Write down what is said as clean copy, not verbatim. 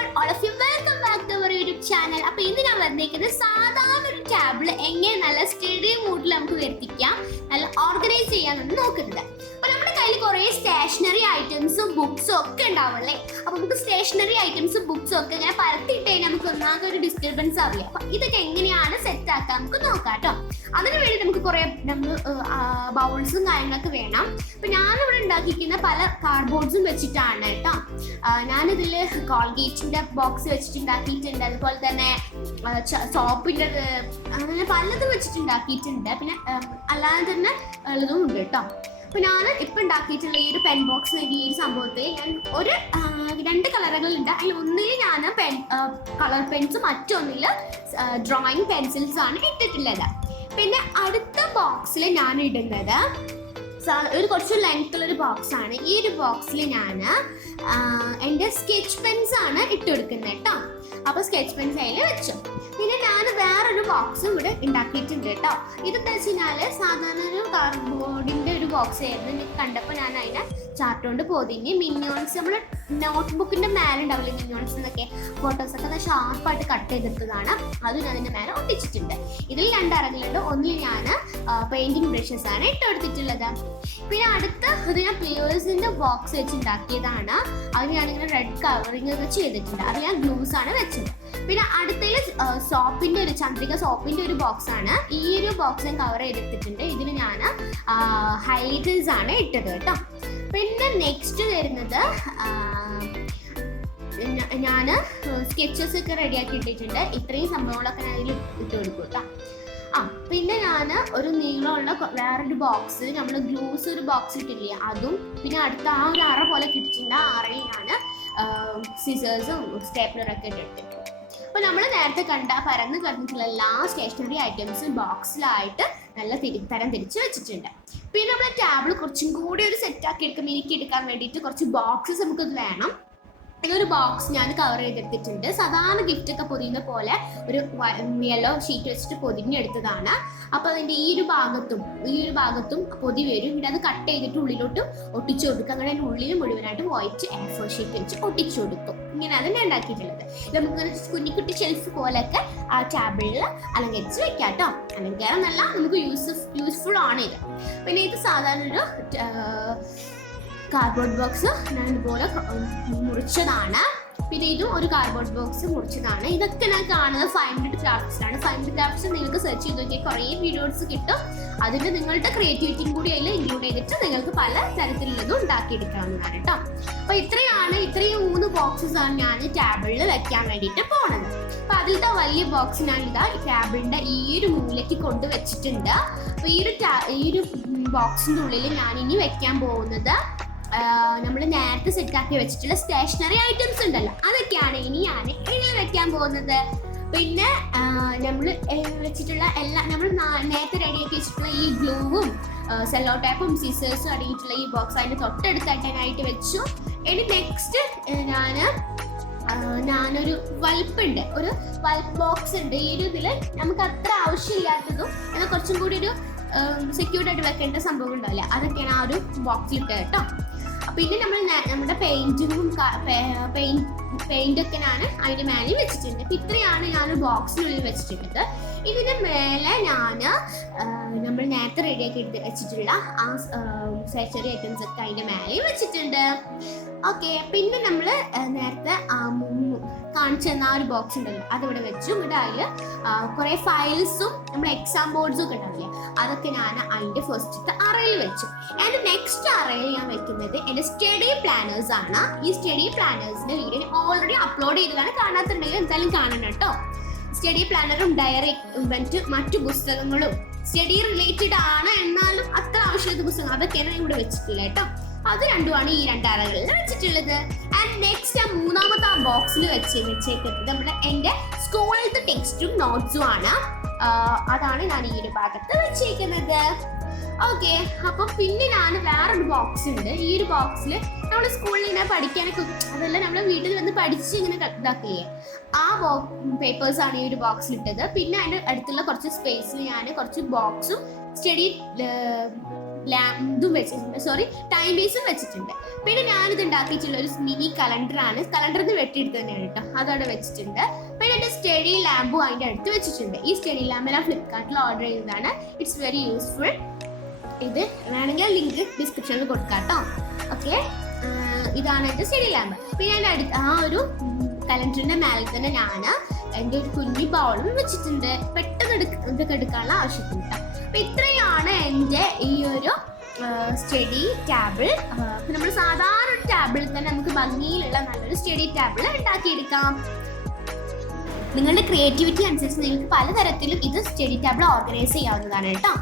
everyone, all of you, welcome back to our YouTube channel. അപ്പോൾ ഇന്ന് ഞാൻ വന്നിരിക്കുന്നത് സാധാരണ ഒരു ടാബിൾ എങ്ങനെ നല്ല സ്റ്റഡി മൂഡിൽ നമുക്ക് വരുത്തിക്കാം, നല്ല ഓർഗനൈസ് ചെയ്യാമെന്ന് നോക്കുന്നത്. അപ്പോൾ നമ്മുടെ കയ്യിൽ കുറേ സ്റ്റേഷനറി ഐറ്റംസും ബുക്സും ഒക്കെ ഉണ്ടാവുമല്ലേ. അപ്പോൾ നമുക്ക് സ്റ്റേഷനറി ഐറ്റംസും ബുക്സും ഒക്കെ ഇങ്ങനെ പരത്തിയിട്ട് കഴിഞ്ഞാൽ നമുക്ക് ഒന്നാമത്തെ ഒരു ഡിസ്റ്റർബൻസ് ആവില്ല. അപ്പോൾ ഇതൊക്കെ എങ്ങനെയാണ് സെറ്റ് ആക്കാൻ നമുക്ക് നോക്കാം കേട്ടോ. അതിന് വേണ്ടി നമുക്ക് കുറേ ബൗൾസും കാര്യങ്ങളൊക്കെ വേണം. അപ്പോൾ ഞാനിവിടെ ഉണ്ടാക്കിയിരിക്കുന്ന പല കാർഡ്ബോർഡ്സും വെച്ചിട്ടാണ് കേട്ടോ. ഞാനിതിൽ കോൾഗേറ്റിൻ്റെ ബോക്സ് വെച്ചിട്ടുണ്ടാക്കിയിട്ടുണ്ട്, അതുപോലെ തന്നെ സോപ്പിൻ്റെ അങ്ങനെ പലതും വെച്ചിട്ടുണ്ടാക്കിയിട്ടുണ്ട്. പിന്നെ അല്ലാതെ തന്നെ ഉള്ളതും ഉണ്ട് കേട്ടോ. അപ്പോൾ ഞാൻ ഇപ്പം ഉണ്ടാക്കിയിട്ടുള്ള ഈ ഒരു പെൻ ബോക്സ് ഈ ഒരു സംഭവത്തിൽ ഞാൻ ഒരു 2 കളറുകളുണ്ട്. അതിൽ ഒന്നിൽ ഞാൻ കളർ പെൻസും മറ്റൊന്നിൽ ഡ്രോയിങ് പെൻസിൽസ് ആണ് ഇട്ടിട്ടുള്ളത്. പിന്നെ അടുത്ത ബോക്സിൽ ഞാൻ ഇടുന്നത് ഒരു കുറച്ച് ലെങ്ത്തുള്ളൊരു ബോക്സാണ്. ഈ ഒരു ബോക്സിൽ ഞാൻ എൻ്റെ സ്കെച്ച് പെൻസ് ആണ് ഇട്ട് കൊടുക്കുന്നത് കേട്ടോ. അപ്പോൾ സ്കെച്ച് പെൻസ് അതിൽ വെച്ചു. പിന്നെ ഞാൻ വേറൊരു ബോക്സും ഇവിടെ ഉണ്ടാക്കിയിട്ടുണ്ട് കേട്ടോ. ഇതെന്താ വെച്ച് കഴിഞ്ഞാൽ സാധാരണ ഒരു കാർഡ്ബോർഡിൻ്റെ ഒരു ബോക്സ് ആയിരുന്നു. എനിക്ക് കണ്ടപ്പോൾ ഞാൻ അതിനെ ചാർട്ട് കൊണ്ട് പൊതിഞ്ഞ് മിനിയോൺസ്, നമ്മൾ നോട്ട്ബുക്കിൻ്റെ മേലെ ഉണ്ടാവില്ലേ മിനിയോൺസ് എന്നൊക്കെ ഫോട്ടോസൊക്കെ അത് ഷാർപ്പായിട്ട് കട്ട് ചെയ്തെടുത്തതാണ്. അത് ഞാൻ അതിൻ്റെ മേലെ ഒട്ടിച്ചിട്ടുണ്ട്. ഇതിൽ 2 അറകളുണ്ട്. ഒന്നിൽ ഞാൻ പെയിൻറ്റിങ് ബ്രഷസ് ആണ് ഇട്ട് കൊടുത്തിട്ടുള്ളത്. പിന്നെ അടുത്ത ഇത് ഞാൻ പിയേഴ്സിൻ്റെ ബോക്സ് വെച്ച് ഉണ്ടാക്കിയതാണ്. അത് ഞാനിങ്ങനെ റെഡ് കവറിങ് ഒക്കെ ചെയ്തിട്ടുണ്ട്. അത് ഞാൻ ഗ്ലൂസ് ആണ് വെച്ചത്. പിന്നെ അടുത്തതിൽ സോപ്പിൻ്റെ ഒരു ചന്ദ്രിക സോപ്പിൻ്റെ ഒരു ബോക്സ് ആണ്. ഈ ഒരു ബോക്സ് ഞാൻ കവർ ചെയ്തെടുത്തിട്ടുണ്ട്. ഇതിൽ ഞാൻ ഹൈലൈറ്റേഴ്സ് ആണ് ഇട്ടത് കേട്ടോ. പിന്നെ നെക്സ്റ്റ് വരുന്നത് ഞാൻ സ്കെച്ചസ് ഒക്കെ റെഡിയാക്കി ഇട്ടിട്ടുണ്ട്. ഇത്രയും സംഭവങ്ങളൊക്കെ ഞാൻ അതിൽ ഇട്ട് കൊടുക്കും കേട്ടോ. പിന്നെ ഞാൻ ഒരു നീളമുള്ള വേറൊരു ബോക്സ്, നമ്മൾ ഗ്ലൂസ് ഒരു ബോക്സ് ഇട്ടില്ലേ അതും, പിന്നെ അടുത്ത ആ ഒരു അറ പോലെ കിട്ടിയിട്ടുണ്ട്. ആ അറയിൽ ഞാൻ സിസേഴ്സും സ്റ്റേപ്ലറൊക്കെ ഇട്ടിട്ടുണ്ട്. അപ്പോൾ നമ്മൾ നേരത്തെ കണ്ട പരന്ന് കിടന്നിട്ടുള്ള എല്ലാ സ്റ്റേഷനറി ഐറ്റംസും ബോക്സിലായിട്ട് നല്ല തരം തിരിച്ച് വെച്ചിട്ടുണ്ട്. പിന്നെ നമ്മൾ ടാബിൾ കുറച്ചും കൂടി ഒരു സെറ്റാക്കി എടുക്കാൻ വേണ്ടിയിട്ട് കുറച്ച് ബോക്സസ് നമുക്കത് വേണം. ഇതൊരു ബോക്സ് ഞാൻ കവർ ചെയ്തെടുത്തിട്ടുണ്ട്. സാധാരണ ഗിഫ്റ്റ് ഒക്കെ പൊതിയുന്ന പോലെ ഒരു യെല്ലോ ഷീറ്റ് വെച്ചിട്ട് പൊതിഞ്ഞെടുത്തതാണ്. അപ്പോൾ അതിൻ്റെ ഈ ഒരു ഭാഗത്തും പൊതി വരും. പിന്നെ അത് കട്ട് ചെയ്തിട്ട് ഉള്ളിലോട്ട് ഒട്ടിച്ചു കൊടുക്കും. അങ്ങനെ അതിൻ്റെ ഉള്ളിൽ മുഴുവനായിട്ട് വൈറ്റ് A4 ഷീറ്റ് വെച്ച് ഒട്ടിച്ചു കൊടുക്കും. ഇങ്ങനെ അതിനെ ഉണ്ടാക്കിയിട്ടുള്ളത്. നമുക്ക് കുഞ്ഞിക്കുട്ടി ഷെൽഫ് പോലെയൊക്കെ ആ ടാബിളിൽ അലങ്കരിച്ച് വെക്കാം കേട്ടോ. അലങ്കാരം എന്നല്ല, നമുക്ക് യൂസ്ഫുൾ ആണ് ഇത്. പിന്നെ ഇത് സാധാരണ ഒരു കാർഡ്ബോർഡ് ബോക്സ് ഞാൻ ഇതുപോലെ മുറിച്ചതാണ്. പിന്നെ ഇതും ഒരു കാർഡ്ബോർഡ് ബോക്സ് മുറിച്ചതാണ്. ഇതൊക്കെ ഞാൻ കാണുന്നത് 5 മിനിറ്റ് ക്രാഫ്റ്റ്സിലാണ്. 5 മിനിറ്റ് ക്രാഫ്റ്റ്സ് നിങ്ങൾക്ക് സെർച്ച് ചെയ്ത് നോക്കിയാൽ കുറേ വീഡിയോസ് കിട്ടും. അതിന് നിങ്ങളുടെ ക്രിയേറ്റിവിറ്റിയും കൂടി അതിൽ ഇൻക്ലൂഡ് ചെയ്തിട്ട് നിങ്ങൾക്ക് പല തരത്തിലുള്ളതും ഉണ്ടാക്കിയെടുക്കാവുന്നതാണ് കേട്ടോ. അപ്പോൾ ഇത്രയും 3 ബോക്സസ് ആണ് ഞാൻ ടാബിളിൽ വെക്കാൻ വേണ്ടിയിട്ട് പോണത്. അപ്പോൾ അതിലത്തെ വലിയ ബോക്സ് ഞാൻ ഇതാ ടാബിളിൻ്റെ ഈ ഒരു മൂലയ്ക്ക് കൊണ്ട് വെച്ചിട്ടുണ്ട്. അപ്പോൾ ഈ ഒരു ബോക്സിൻ്റെ ഉള്ളിൽ ഞാൻ ഇനി വെക്കാൻ പോകുന്നത് നമ്മൾ നേരത്തെ സെറ്റാക്കി വെച്ചിട്ടുള്ള സ്റ്റേഷനറി ഐറ്റംസ് ഉണ്ടല്ലോ, അതൊക്കെയാണ് ഇനി ഞാൻ ഇതിൽ വെക്കാൻ പോകുന്നത്. പിന്നെ നമ്മൾ വെച്ചിട്ടുള്ള നമ്മൾ നേരത്തെ റെഡിയാക്കി വെച്ചിട്ടുള്ള ഈ ഗ്ലൂവും സെല്ലോ ടേപ്പും സീസേഴ്സും അടങ്ങിയിട്ടുള്ള ഈ ബോക്സ് അതിൻ്റെ തൊട്ടടുത്തായിട്ട് വെച്ചു. ഇനി നെക്സ്റ്റ് ഞാനൊരു വൽപ്പുണ്ട്, ഒരു വൽപ്പ് ബോക്സ് ഉണ്ട്. ഈ ഒരു ഇതിൽ നമുക്ക് അത്ര ആവശ്യമില്ലാത്തതും എന്നാൽ കുറച്ചും കൂടി ഒരു സെക്യൂർഡ് ആയിട്ട് വെക്കേണ്ട സംഭവം ഉണ്ടാവില്ല, അതൊക്കെയാണ് ആ ഒരു ബോക്സിൽ ഇട്ടത് കേട്ടോ. പിന്നെ നമ്മുടെ പെയിന്റൊക്കെ ഞാൻ അതിൻ്റെ മേലെ വെച്ചിട്ടുണ്ട്. അപ്പം ഇത്രയാണ് ഞാൻ ബോക്സിനുള്ളിൽ വെച്ചിട്ടുള്ളത്. ഇതിന് മേലെ ഞാൻ നമ്മൾ നേരത്തെ റെഡിയാക്കി വെച്ചിട്ടുള്ള ആ സ്റ്റേഷനറി ഐറ്റംസ് ഒക്കെ അതിൻ്റെ മേലെ വെച്ചിട്ടുണ്ട്. ഓക്കെ, പിന്നെ നമ്മൾ നേരത്തെ കാണിച്ചു തന്ന ആ ഒരു ബോക്സ് ഉണ്ടല്ലോ അതിവിടെ വെച്ചു. ഇവിടെ അതിൽ കുറേ ഫയൽസും നമ്മൾ എക്സാം ബോർഡ്സും ഒക്കെ ഉണ്ടാവില്ലേ, അതൊക്കെ ഞാൻ അതിൻ്റെ ഫസ്റ്റത്തെ അറയിൽ വെച്ചു. എൻ്റെ നെക്സ്റ്റ് അറയിൽ ഞാൻ വെക്കുന്നത് എൻ്റെ സ്റ്റഡി പ്ലാനേഴ്സ് ആണ്. ഈ സ്റ്റഡി പ്ലാനേഴ്സിൻ്റെ വീഡിയോ ഓൾറെഡി അപ്ലോഡ് ചെയ്തതാണ്. കാണാത്തുണ്ടെങ്കിൽ എന്തായാലും കാണണം കേട്ടോ. സ്റ്റഡി പ്ലാനറും ഡയറി മറ്റു പുസ്തകങ്ങളും സ്റ്റഡി റിലേറ്റഡ് ആണ്, എന്നാലും അത്ര ആവശ്യമില്ലാത്ത പുസ്തകം അതൊക്കെയാണ് ഇവിടെ വെച്ചിട്ടില്ല കേട്ടോ. അത് രണ്ടുമാണ് ഈ 2 അറകളിൽ വെച്ചിട്ടുള്ളത്. ആൻഡ് നെക്സ്റ്റ് മൂന്നാമത്തെ ആ ബോക്സിൽ വെച്ചേക്കുന്നത് എൻ്റെ സ്കൂളിലത്തെ ടെക്സ്റ്റും നോട്ട്സും ആണ്. അതാണ് ഞാൻ ഈ ഒരു ഭാഗത്ത് വെച്ചേക്കുന്നത്. ഓക്കെ, അപ്പം പിന്നെ ഞാൻ വേറൊരു ബോക്സ് ഉണ്ട്. ഈ ഒരു ബോക്സിൽ നമ്മൾ സ്കൂളിൽ ഇങ്ങനെ പഠിക്കാനൊക്കെ, അതെല്ലാം നമ്മൾ വീട്ടിൽ വന്ന് പഠിച്ച് ഇങ്ങനെ ഇതാക്കിയേ ആ പേപ്പേഴ്സാണ് ഈ ഒരു ബോക്സിലിട്ടത്. പിന്നെ അതിൻ്റെ അടുത്തുള്ള കുറച്ച് സ്പേസിൽ ഞാൻ കുറച്ച് ബോക്സും സ്റ്റഡി ഇതും വെച്ചിട്ടുണ്ട്, സോറി ടൈം പീസും വെച്ചിട്ടുണ്ട്. പിന്നെ ഞാനിത് ഉണ്ടാക്കിയിട്ടുള്ള ഒരു മിനി കലണ്ടറാണ്, കലണ്ടറിൽ നിന്ന് വെട്ടിയെടുത്ത് തന്നെയാണ് കേട്ടോ, അതവിടെ വെച്ചിട്ടുണ്ട്. പിന്നെ എൻ്റെ സ്റ്റഡി ലാമ്പും അതിൻ്റെ അടുത്ത് വെച്ചിട്ടുണ്ട്. ഈ സ്റ്റഡി ലാമ്പ് ഞാൻ ഫ്ലിപ്കാർട്ടിൽ ഓർഡർ ചെയ്തതാണ്. It's very useful. ഇത് വേണമെങ്കിൽ ലിങ്ക് ഡിസ്ക്രിപ്ഷനിൽ കൊടുക്കാം കേട്ടോ. ഓക്കെ, ഇതാണ് എൻ്റെ സ്റ്റഡി ലാമ്പ്. പിന്നെ എൻ്റെ അടുത്ത് ആ ഒരു കലണ്ടറിൻ്റെ മേലെ തന്നെ ഞാൻ എൻ്റെ ഒരു കുഞ്ഞി ബൗളും വെച്ചിട്ടുണ്ട്, പെട്ടെന്ന് ഇതൊക്കെ എടുക്കാനുള്ള ആവശ്യത്തില്ല. അപ്പൊ ഇത്രയാണ് എൻ്റെ ഈ ഒരു സ്റ്റഡി ടേബിൾ. നമ്മൾ സാധാരണ ഒരു ടേബിളിൽ തന്നെ നമുക്ക് ഭംഗിയിലുള്ള നല്ലൊരു സ്റ്റഡി ടേബിൾ ഉണ്ടാക്കിയെടുക്കാം. നിങ്ങളുടെ ക്രിയേറ്റിവിറ്റി അനുസരിച്ച് നിങ്ങൾക്ക് പലതരത്തിലും ഇത് സ്റ്റഡി ടേബിൾ ഓർഗനൈസ് ചെയ്യാവുന്നതാണ് കേട്ടോ.